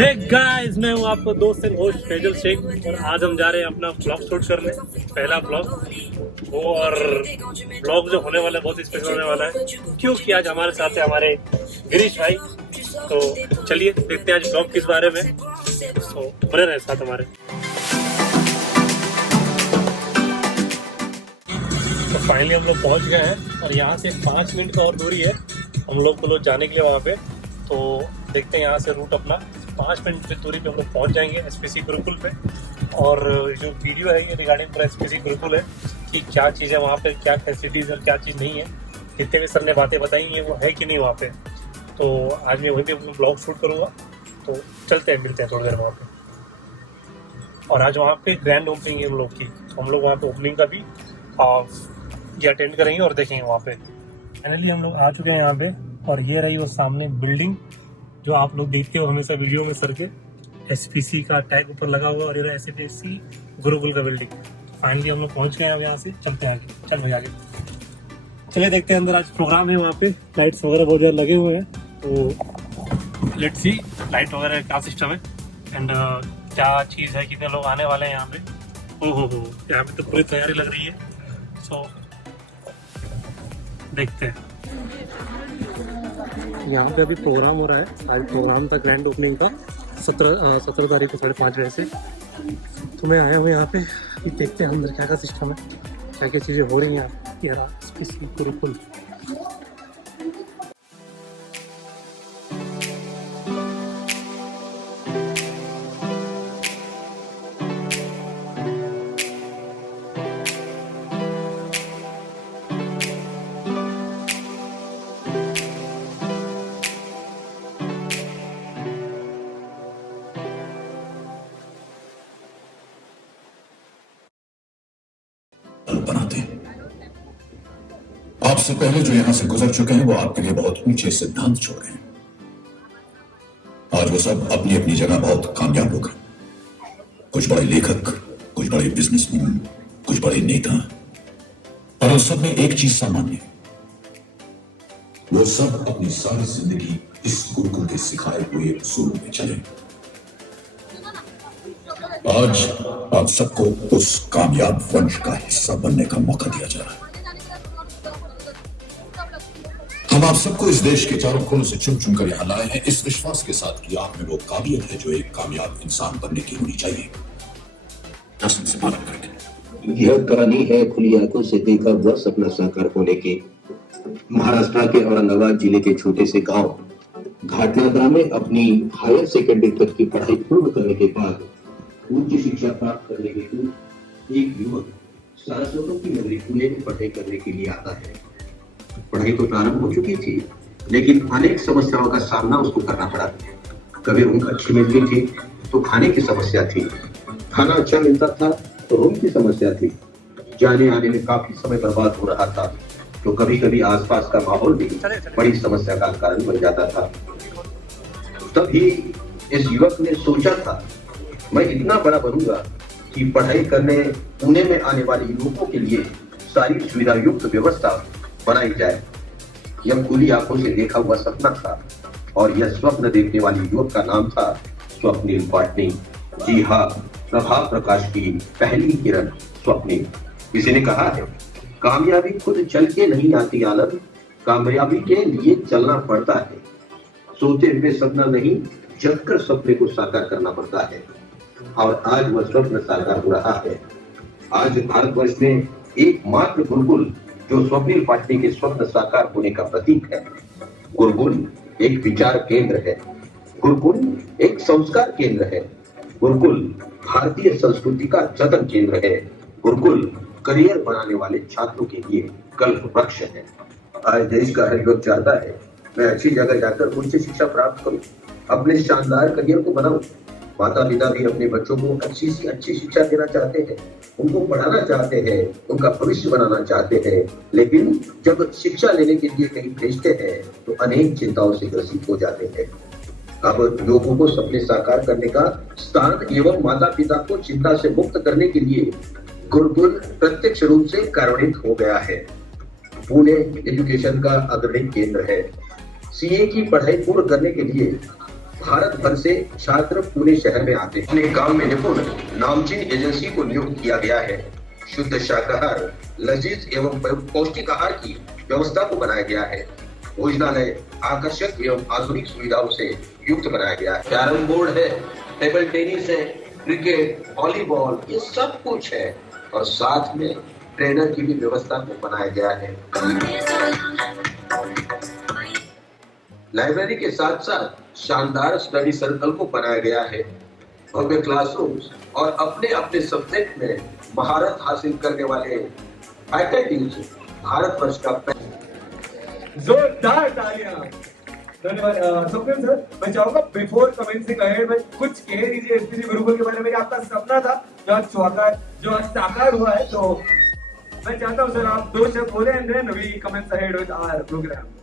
Hey guys, मैं हूँ आपको दोस्त एंड होस्ट फैजल शेख और आज हम जा रहे हैं अपना व्लॉग शूट करने, पहला व्लॉग वो। और व्लॉग जो होने वाला है बहुत ही स्पेशल होने वाला है क्योंकि आज हमारे साथ है हमारे गिरीश भाई। तो चलिए देखते हैं आज व्लॉग किस बारे में, तो बने रहे साथ हमारे। तो फाइनली हम लोग पहुंच गए हैं और यहाँ से 5 मिनट का और दूरी है हम लोग को जाने के लिए वहाँ पे। तो देखते हैं यहाँ से रूट अपना 5 मिनट की दूरी पे हम लोग पहुँच जाएंगे एसपीसी गुरुकुल पे। और जो वीडियो है ये रिगार्डिंग पूरा एसपीसी गुरुकुल है कि क्या चीज़ है वहाँ पे, क्या फैसिलिटीज़ और क्या चीज़ नहीं है, जितने भी सर ने बातें बताई हैं वो है कि नहीं वहाँ पे। तो आज मैं वहीं पे ब्लॉग शूट करूँगा, तो चलते हैं, मिलते हैं थोड़ी देर वहाँ पे। और आज वहाँ पे ग्रैंड ओपनिंग है हम लोग की, तो हम लोग वहाँ पे ओपनिंग का भी ये अटेंड करेंगे और देखेंगे वहाँ पे। फाइनली हम लोग आ चुके हैं यहाँ पे और ये रही वो सामने बिल्डिंग जो आप लोग देखते हो हमेशा वीडियो में सर के, एसपीसी का टैग ऊपर लगा हुआ और ये एसपीसी गुरुकुल का बिल्डिंग। फाइनली हम लोग पहुँच गए हैं, अब यहाँ से चलते हैं आगे। चल भाई आगे चलिए देखते हैं अंदर। आज प्रोग्राम है वहाँ पे, लाइट्स वगैरह बहुत ज़्यादा लगे हुए हैं, तो लेट्स सी लाइट वगैरह क्या सिस्टम है एंड क्या चीज़ है, कितने लोग आने वाले हैं यहाँ पे। हो यहाँ पे तो पूरी तैयारी लग रही है, सो देखते हैं। यहाँ पे अभी प्रोग्राम हो रहा है, आज प्रोग्राम था ग्रैंड ओपनिंग का 17 तारीख को 5:30 बजे से। तो मैं आया हूँ यहाँ पे, अभी देखते हैं अंदर क्या क्या सिस्टम है, क्या क्या चीज़ें हो रही हैं यहाँ एसपीसी गुरुकुल। बनाते हैं। आपसे पहले जो यहां से गुजर चुके हैं वो आपके लिए बहुत ऊंचे सिद्धांत छोड़ गए हैं। आज वो सब अपनी अपनी जगह बहुत कामयाब लोग हैं। कुछ बड़े लेखक, कुछ बड़े बिजनेसमैन, कुछ बड़े नेता, और उन सब में एक चीज सामान्य है, वो सब अपनी सारी जिंदगी इस गुरुकुल के सिखाए हुए उसूलों में चले। आज आप सबको उस कामयाब वंश का हिस्सा बनने का मौका दिया जा रहा है। हम आप सबको इस देश के चारों कोनों से चुन चुन कर यहां लाए हैं, इस विश्वास के साथ कि आप में वो काबिलियत है जो एक कामयाब इंसान बनने की होनी चाहिए। रस्म से पालन करके यह कहानी है खुली आंखों से देखा हुआ सपना साकार होने की। महाराष्ट्र के औरंगाबाद जिले के छोटे से गांव घाटनादरा में अपनी हायर सेकेंडरी तक की पढ़ाई पूर्ण करने के बाद उच्च शिक्षा प्राप्त करने हेतु एक युवक सारस्वतों की नगरी पुणे में पढ़ाई करने के लिए आता है। पढ़ाई तो प्रारंभ हो चुकी थी, लेकिन अनेक समस्याओं का सामना उसको करना पड़ा। कभी रूम अच्छी मिलती थी तो खाने की समस्या थी, खाना अच्छा मिलता था तो रूम की समस्या थी, जाने आने में काफी समय बर्बाद हो रहा था, तो कभी कभी आसपास का माहौल भी बड़ी समस्या का कारण बन जाता था। तभी इस युवक ने सोचा था, मैं इतना बड़ा बनूंगा कि पढ़ाई करने पुणे में आने वाले युवकों के लिए सारी सुविधा युक्त व्यवस्था बनाई जाए। यह खुली आंखों से देखा हुआ सपना था और यह स्वप्न देखने वाले युवक का नाम था स्वप्निल पाटनी। जी हाँ, प्रभात प्रकाश की पहली किरण स्वप्निल। किसी ने कहा है, कामयाबी खुद चल के नहीं आती आलम, कामयाबी के लिए चलना पड़ता है। सोते हुए सपना नहीं, जगकर सपने को साकार करना पड़ता है। और आज वह स्वप्न साकार हो रहा है। आज भारतवर्ष में एकमात्र गुरुकुल जो स्वप्निल पाटनी के स्वप्न साकार होने का प्रतीक है। गुरुकुल एक विचार केंद्र है, गुरुकुल एक संस्कार केंद्र है, गुरुकुल भारतीय संस्कृति का जतन केंद्र है, गुरुकुल करियर बनाने वाले छात्रों के लिए कल्प वृक्ष है। आज देश का हर युवक चाहता है मैं अच्छी जगह जाकर उच्च शिक्षा प्राप्त करूं, अपने शानदार करियर को बनाऊं। माता पिता भी अपने बच्चों को अच्छी से अच्छी शिक्षा देना चाहते हैं, उनको पढ़ाना चाहते हैं, उनका भविष्य बनाना चाहते हैं, लेकिन जब शिक्षा लेने के लिए कहीं भेजते हैं तो अनेक चिंताओं से ग्रसित हो जाते हैं। अब लोगों को सपने साकार करने का स्थान एवं माता पिता को चिंता से मुक्त करने के लिए गुरुकुल प्रत्यक्ष रूप से कार्यान्वित हो गया है। पुणे एजुकेशन का अग्रणी केंद्र है। सीए की पढ़ाई पूर्ण करने के लिए भारत भर से छात्र पुणे शहर में आते हैं। अपने काम में निपुण नामचीन एजेंसी को नियुक्त किया गया है। शुद्ध शाकाहार, लजीज एवं पौष्टिक आहार की व्यवस्था को बनाया गया है। भोजनालय आकर्षक एवं आधुनिक सुविधाओं से युक्त बनाया गया है। कैरम बोर्ड है, टेबल टेनिस है, क्रिकेट, वॉलीबॉल, ये सब कुछ है और साथ में ट्रेनर की भी व्यवस्था को बनाया गया है। लाइब्रेरी के साथ साथ शानदार स्टडी सर्कल को बनाया गया है। भव्य क्लासरूम्स और अपने अपने सब्जेक्ट में महारत हासिल करने वाले फैकल्टीज भारत वर्ष का जोरदार तालियां। धन्यवाद सुप्रीम सर। मैं चाहूंगा बिफोर कमेंसिंग अहेड में कुछ कह दीजिए एसपीसी गुरुकुल के बारे में। आपका सपना था जो आज साकार हुआ है, तो मैं चाहता हूं सर आप 2 शब्द बोले and then we commence ahead with our program.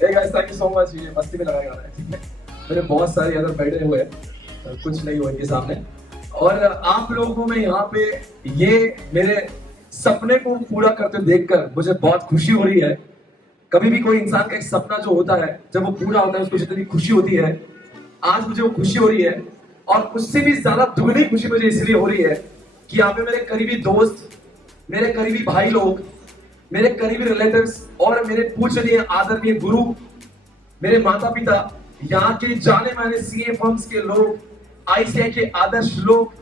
Hey guys, thank you so much। ये मस्ती में लगाया गाना है, ठीक है। मेरे बहुत सारे अदर बैठे हुए हैं, कुछ नहीं हुआ इनके सामने, और आप लोगों को मैं यहाँ पे ये मेरे सपने को पूरा करते देखकर मुझे बहुत खुशी हो रही है। कभी भी कोई इंसान का एक सपना जो होता है, जब वो पूरा होता है उसको जितनी खुशी होती है, आज मुझे वो खुशी हो रही है। और उससे भी ज्यादा दुगनी खुशी मुझे इसलिए हो रही है कि यहाँ पे मेरे करीबी दोस्त, मेरे करीबी भाई लोग, मेरे करीबी रिलेटिव्स और मेरे पूजनीय आदरणीय गुरु, मेरे माता पिता, यहाँ के जाने माने सीए फर्म्स के लोग, आईसीआई के आदर्श लोग,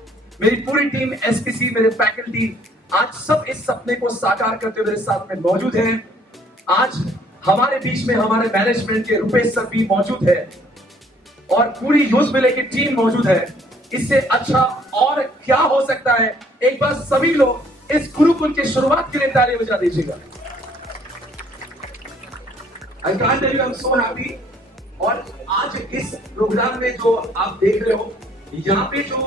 मेरी पूरी टीम, एसपीसी, मेरे फैकल्टी, आज सब इस सपने को साकार करते हुए मेरे साथ में मौजूद हैं। आज हमारे बीच में हमारे मैनेजमेंट के रुपेश सर भी मौजूद है और पूरी यूथ मिले की टीम मौजूद है। इससे अच्छा और क्या हो सकता है? एक बार सभी लोग इस गुरुकुल की शुरुआत के लिए ताली बजा दीजिएगा। I can't tell you, I'm so happy। और आज इस प्रोग्राम में जो आप देख रहे हो, यहाँ पे जो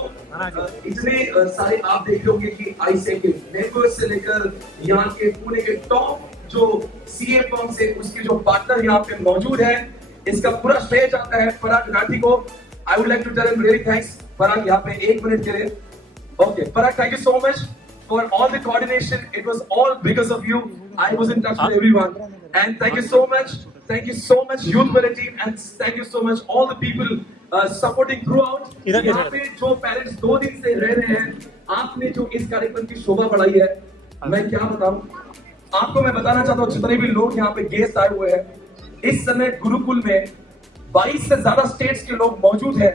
इतने सारे आप देख रहे होंगे कि आईसीआई के मेंबर्स से लेकर यहाँ के पुणे के टॉप जो सीए फर्म से उसके जो पार्टनर यहाँ पे मौजूद है, इसका पूरा श्रेय जाता है पराग राठी को। I would like to tell him really thanks. Parag यहाँ पे 1 मिनट के लिए। Okay Parag, thank you so much for all the coordination. It was all because of you. I was in touch with everyone, and thank you so much. Thank you so much, Youth Valley team, and thank you so much all the people supporting throughout. यहाँ पे जो parents 2 दिन से रह रहे हैं, आपने जो इस कार्यक्रम की शोभा बढ़ाई है, मैं क्या बताऊं आपको। मैं बताना चाहता हूँ जितने भी लोग यहाँ पे गेस्ट आए हुए हैं, इस समय गुरुकुल में 22 से ज्यादा स्टेट्स के लोग मौजूद हैं।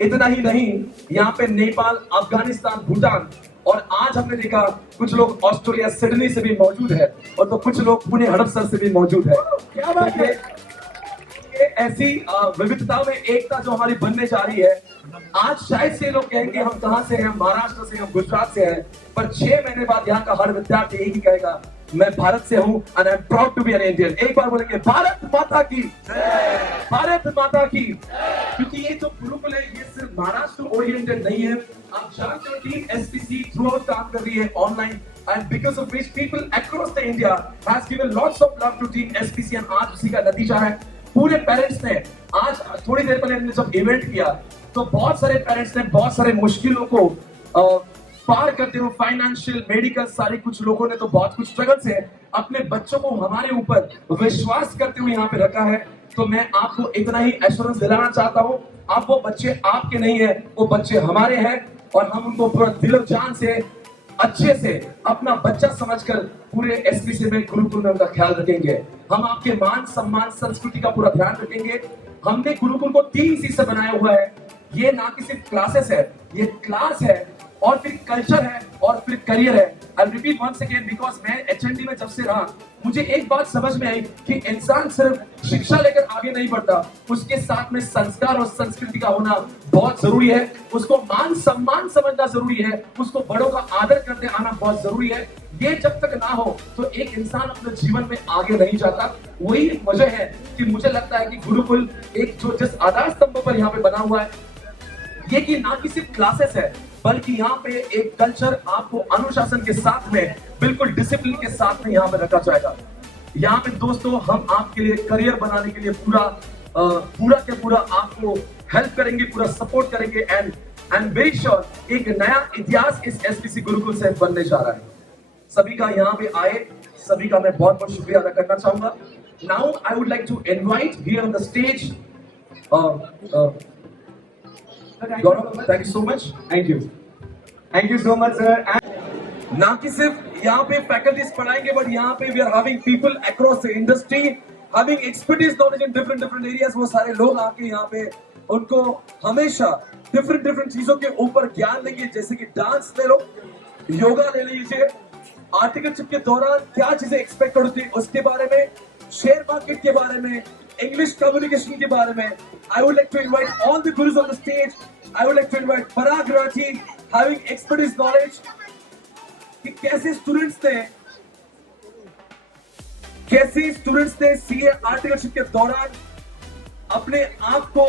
इतना ही नहीं, यहाँ पे नेपाल, अफगानिस्तान, भूटान, और आज हमने देखा कुछ लोग ऑस्ट्रेलिया सिडनी से भी मौजूद है, और तो कुछ लोग पुणे हड़पसर से भी मौजूद है। क्या बात है? ये ऐसी विविधता में एकता जो हमारी बनने जा रही है। आज शायद से लोग कहेंगे हम कहां से हैं, महाराष्ट्र से, हम गुजरात से हैं, पर 6 महीने बाद यहाँ का हर विद्यार्थी एक ही कहेगा मैं भारत से हूँ and I'm proud to be an Indian। एक बार बोलेंगे भारत माता की जय, भारत माता की। क्योंकि ये जो गुरुकुल है ये सिर्फ महाराष्ट्र ओरिएंटेड नहीं है। आप जानते हो टीम एसपीसी थ्रूआउट काम कर रही है online, and because of which people across the India has given lots of love to team SPC, and आज उसी का नतीजा है। पूरे पेरेंट्स ने आज थोड़ी देर पहले हमने जब इवेंट किया तो बहुत सारे पेरेंट्स ने बहुत सारे मुश्किलों को पार करते हुए, फाइनेंशियल, मेडिकल, सारे कुछ लोगों ने तो बहुत कुछ स्ट्रगल से अपने बच्चों को हमारे ऊपर विश्वास करते हुए यहाँ पे रखा है। तो मैं आपको इतना ही एश्योरेंस दिलाना चाहता हूँ, आप वो बच्चे आपके नहीं है, वो बच्चे हमारे हैं, और हम उनको पूरा दिल जान से अच्छे से अपना बच्चा समझकर पूरे एसपीसी में गुरुकुल में उनका ख्याल रखेंगे। हम आपके मान सम्मान संस्कृति का पूरा ध्यान रखेंगे। हमने गुरुकुल को 3 चीज से बनाया हुआ है। ये ना कि सिर्फ क्लासेस है, ये क्लास है, और फिर कल्चर है, और फिर करियर है। I'll repeat once again because मैं एचएनडी में जब से रहा, मुझे एक बात समझ में आई कि इंसान सिर्फ शिक्षा लेकर आगे नहीं बढ़ता, उसके साथ में संस्कार और संस्कृति का होना बहुत जरूरी है। उसको मान सम्मान समझना जरूरी है, उसको बड़ों का आदर करते आना बहुत जरूरी है। ये जब तक ना हो तो एक इंसान अपने जीवन में आगे नहीं जाता। वही एक वजह है कि मुझे लगता है कि गुरुकुल एक जो जिस आधार स्तंभ पर यहाँ पे बना हुआ है, ये कि ना कि सिर्फ क्लासेस है, बल्कि यहाँ पे एक कल्चर आपको अनुशासन के साथ में, बिल्कुल डिसिप्लिन के साथ में यहाँ पे रखा जाएगा। यहाँ पे दोस्तों हम आपके लिए करियर बनाने के लिए पूरा पूरा के पूरा आपको हेल्प करेंगे, पूरा सपोर्ट करेंगे and I am very sure एक नया इतिहास इस एसपीसी गुरुकुल से बनने जा रहा है। सभी का यहाँ पे आए, सभी का मैं बहुत बहुत शुक्रिया अदा करना चाहूंगा। Now I would like to invite here on the stage Gaurav, thank you so much. Thank you so much, sir. ना कि सिर्फ यहाँ पे फैकल्टीज पढ़ाएंगे, बट यहाँ पे we are having people across the industry having expertise knowledge in different areas. वो सारे लोग आके यहाँ पे उनको हमेशा डिफरेंट चीजों के ऊपर ज्ञान देंगे, जैसे कि डांस ले लो, योगा ले लीजिए, आर्टिकलशिप के दौरान क्या चीजें एक्सपेक्ट होती है उसके बारे में, शेयर मार्केट के बारे में, इंग्लिश कम्युनिकेशन के बारे में। I would like to invite all the gurus on the stage. I would like to invite Parag Rathi having expertise knowledge कि कैसे स्टूडेंट्स ने सीए आर्टिकलशिप के दौरान अपने आप को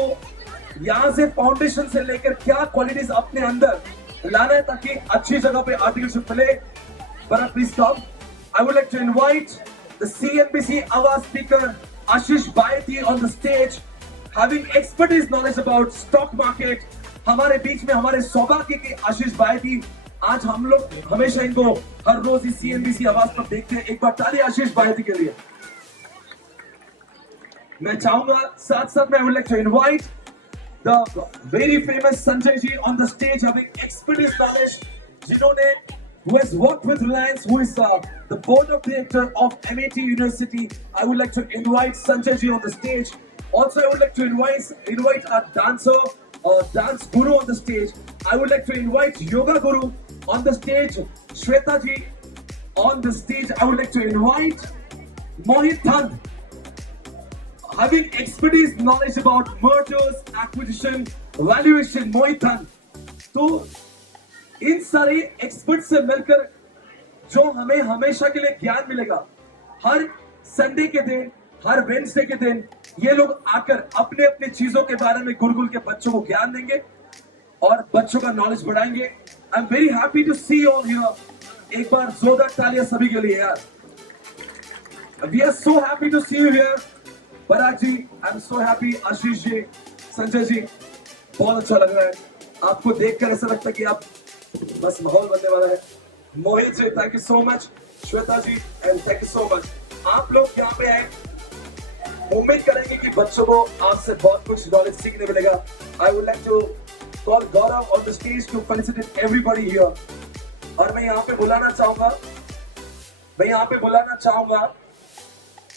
यहां से फाउंडेशन से लेकर क्या क्वालिटीज अपने अंदर लाना है ताकि अच्छी जगह पे आर्टिकलशिप मिले। But please stop. I would like to invite the CNBC Awaaz speaker Ashish Bhayati on the stage, having expertise knowledge about stock market. हमारे बीच में हमारे सौभाग्य के आशीष भायती, आज हम लोग हमेशा इनको हर रोज इस CNBC आवाज पर देखते हैं। एक बार ताली आशीष भायती के लिए। मैं चाहूंगा साथ में I would like to invite the very famous Sanjay ji on the stage, having expertise knowledge, जिन्होंने who has worked with Reliance, who is the board of director of MIT University. I would like to invite Sanjay ji on the stage. Also, I would like to invite our dancer, dance guru on the stage. I would like to invite yoga guru on the stage, Shweta ji on the stage. I would like to invite Mohit Thand, having expertise knowledge about mergers, acquisition, valuation. Mohit Thand. तो इन सारे expert से मिलकर जो हमें हमेशा के लिए ज्ञान मिलेगा, हर संडे के दिन, हर वेडनेसडे के दिन ये लोग आकर अपने अपने चीजों के बारे में गुरुकुल के बच्चों को ज्ञान देंगे और बच्चों का नॉलेज बढ़ाएंगे। I am very happy to see all here. एक बार जोरदार तालियां सभी के लिए यार। We are so happy to see you here. Parag ji, I am so happy. Ashish ji, Sanjay ji, बहुत अच्छा लग रहा है आपको देखकर। ऐसा लगता है कि आप बस माहौल बनने वाला है। Mohit ji, thank you so much. Shweta ji, and thank you so much. आप लोग यहाँ पे आए, उम्मीद करेंगे कि बच्चों को आपसे बहुत कुछ नॉलेज सीखने मिलेगा। I would like to call Gaurav on the stage to felicitate everybody here. और मैं यहाँ पे बुलाना चाहूंगा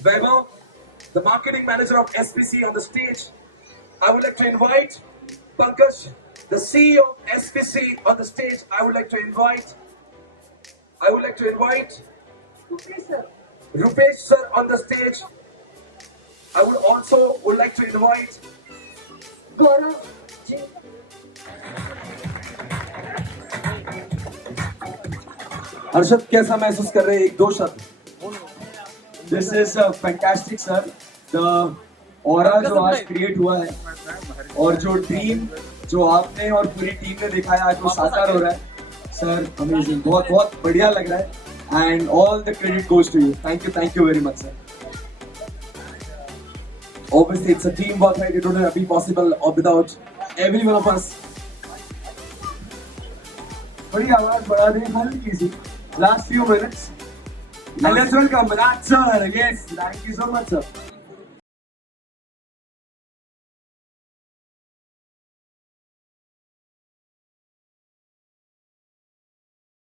Vaibhav, the marketing manager of SPC on the stage. I would like to invite Pankaj, the CEO of SPC on the stage. I would like to invite Rupesh sir on the stage. I would like to invite Gaurav ji. Harshad, कैसा महसूस कर रहे हैं? एक दो शब्द। This is fantastic, sir. The aura जो आज क्रिएट हुआ है और जो ड्रीम जो आपने और पूरी टीम ने दिखाया आज वो साकार हो रहा है सर। अमेजिंग, बहुत बहुत बढ़िया लग रहा है and all the credit goes to you. Thank you very much sir. Obviously, it's a teamwork, right? It wouldn't be possible without every one of us. थोड़ी आवाज बढ़ा दें हल्की कीजिए, last few minutes and let's welcome Raj sir. Yes, thank you so much sir.